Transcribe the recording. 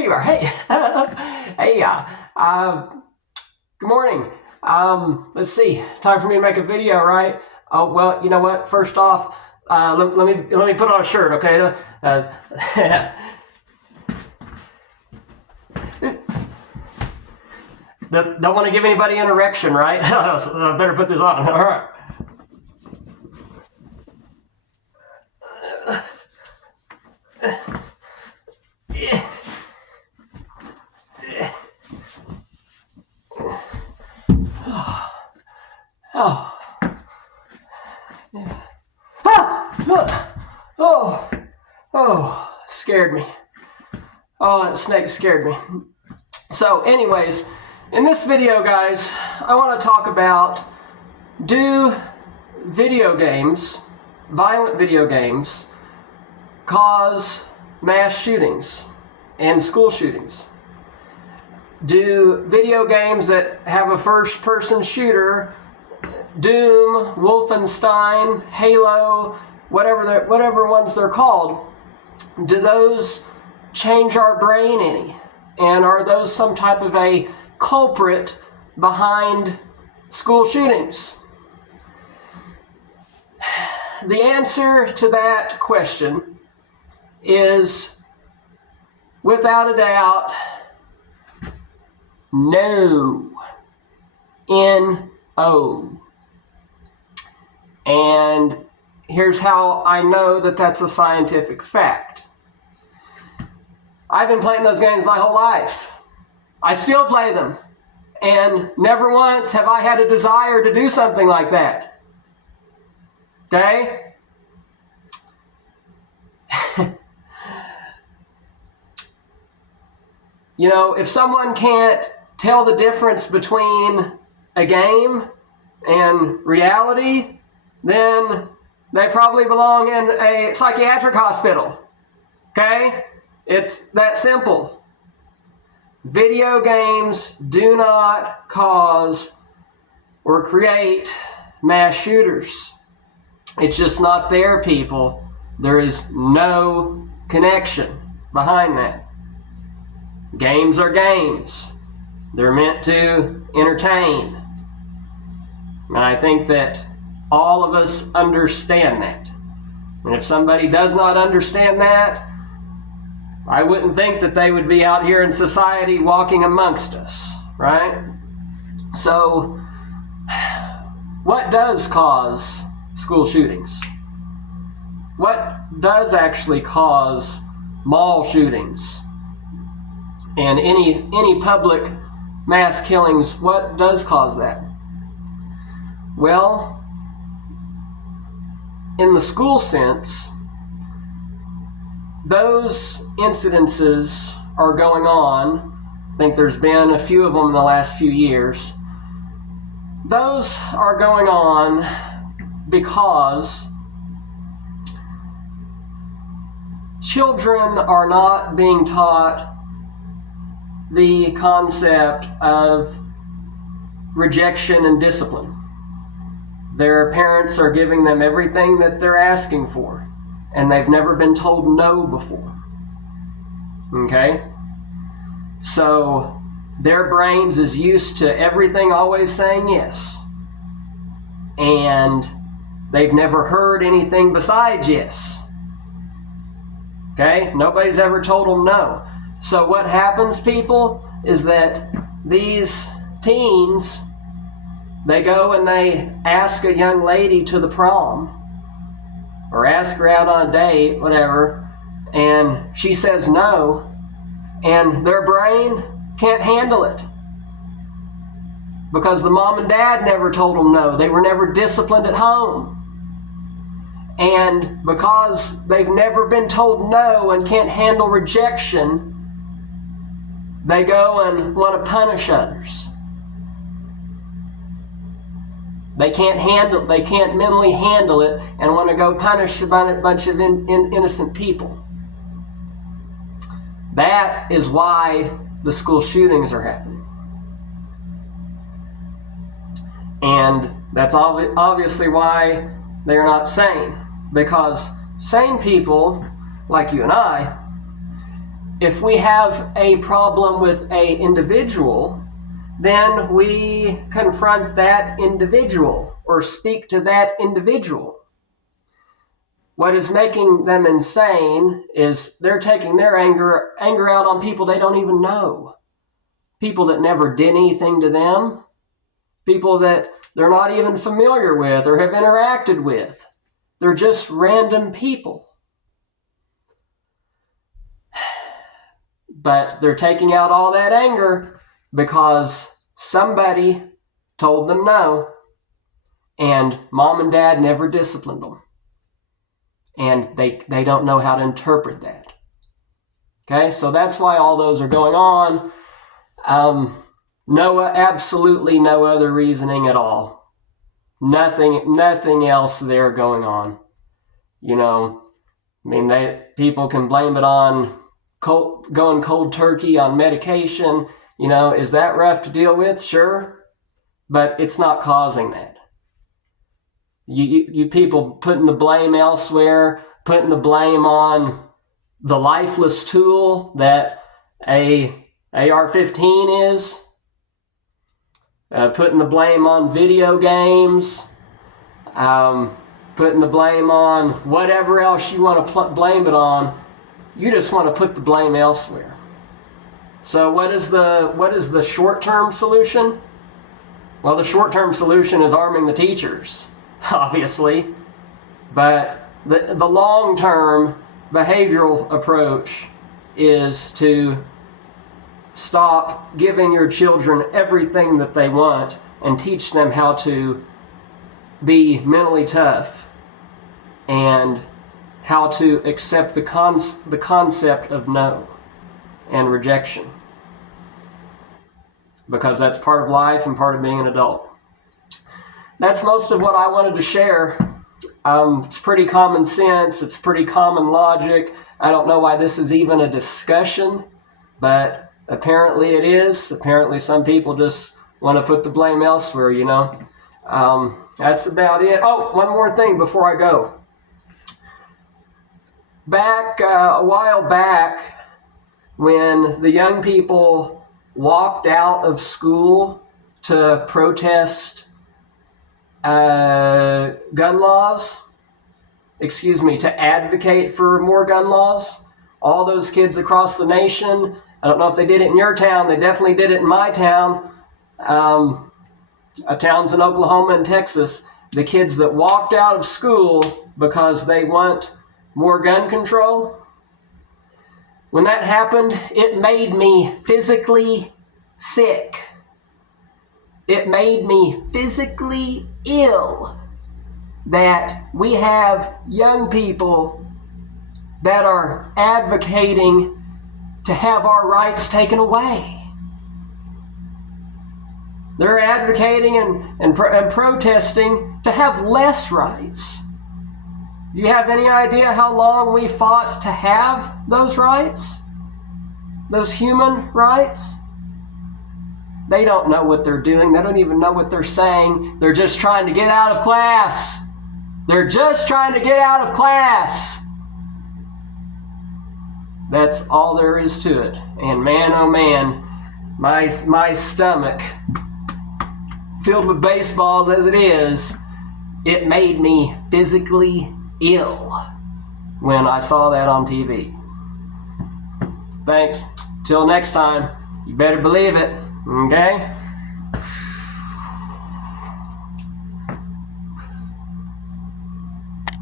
you are. Hey, hey, good morning. Let's see. Time for me to make a video, right? Oh well, you know what? First off, let me put on a shirt, okay? Don't want to give anybody an erection, right? So I better put this on. All right. Oh. Yeah. Oh, scared me. Oh, that snake scared me. So anyways, in this video, guys, I want to talk about, do video games, violent video games, cause mass shootings and school shootings? Do video games that have a first-person shooter, Doom, Wolfenstein, Halo, whatever ones they're called, do those change our brain any? And are those some type of a culprit behind school shootings? The answer to that question is, without a doubt, no. N-O. And here's how I know that that's a scientific fact. I've been playing those games my whole life. I still play them. And never once have I had a desire to do something like that. Okay? You know, if someone can't tell the difference between a game and reality, then they probably belong in a psychiatric hospital. Okay? It's that simple. Video games do not cause or create mass shooters. It's just not there, people. There is no connection behind that. Games are games. They're meant to entertain. And I think that all of us understand that. And if somebody does not understand that, I wouldn't think that they would be out here in society walking amongst us, right? So, what does cause school shootings? What does actually cause mall shootings and any public mass killings? What does cause that? Well, in the school sense, those incidences are going on. I think there's been a few of them in the last few years. Those are going on because children are not being taught the concept of rejection and discipline. Their parents are giving them everything that they're asking for, and they've never been told no before. Okay? So their brains is used to everything always saying yes. And they've never heard anything besides yes. Okay? Nobody's ever told them no. So what happens, people, is that these teens, they go and they ask a young lady to the prom, or ask her out on a date, whatever, and she says no, and their brain can't handle it. Because the mom and dad never told them no. They were never disciplined at home. And because they've never been told no and can't handle rejection, they go and want to punish others. They can't mentally handle it and want to go punish a bunch of innocent people. That is why the school shootings are happening. And that's obviously why they're not sane. Because sane people, like you and I, if we have a problem with an individual, then we confront that individual or speak to that individual. What is making them insane is they're taking their anger out on people they don't even know. People that never did anything to them. People that they're not even familiar with or have interacted with. They're just random people. But they're taking out all that anger because somebody told them no, and mom and dad never disciplined them. And they don't know how to interpret that. Okay, so that's why all those are going on. Absolutely no other reasoning at all. Nothing else there going on. People can blame it on going cold turkey on medication. Is that rough to deal with? Sure, but it's not causing that. You people putting the blame elsewhere, putting the blame on the lifeless tool that a AR-15 is, putting the blame on video games, putting the blame on whatever else you want to blame it on. You just want to put the blame elsewhere. So what is the short-term solution? Well, the short-term solution is arming the teachers, obviously. But the long-term behavioral approach is to stop giving your children everything that they want and teach them how to be mentally tough and how to accept the concept of no and rejection. Because that's part of life and part of being an adult. That's most of what I wanted to share. It's pretty common sense. It's pretty common logic. I don't know why this is even a discussion, but apparently it is. Apparently some people just want to put the blame elsewhere, That's about it. Oh, one more thing before I go. A while back, when the young people walked out of school to protest to advocate for more gun laws, all those kids across the nation, I don't know if they did it in your town, they definitely did it in my town, towns in Oklahoma and Texas, the kids that walked out of school because they want more gun control. When that happened, it made me physically sick. It made me physically ill that we have young people that are advocating to have our rights taken away. They're advocating and protesting to have less rights. Do you have any idea how long we fought to have those rights? Those human rights? They don't know what they're doing. They don't even know what they're saying. They're just trying to get out of class. They're just trying to get out of class. That's all there is to it. And man, oh man, my stomach, filled with baseballs as it is, it made me physically ill when I saw that on TV. Thanks. Till next time, you better believe it. Okay?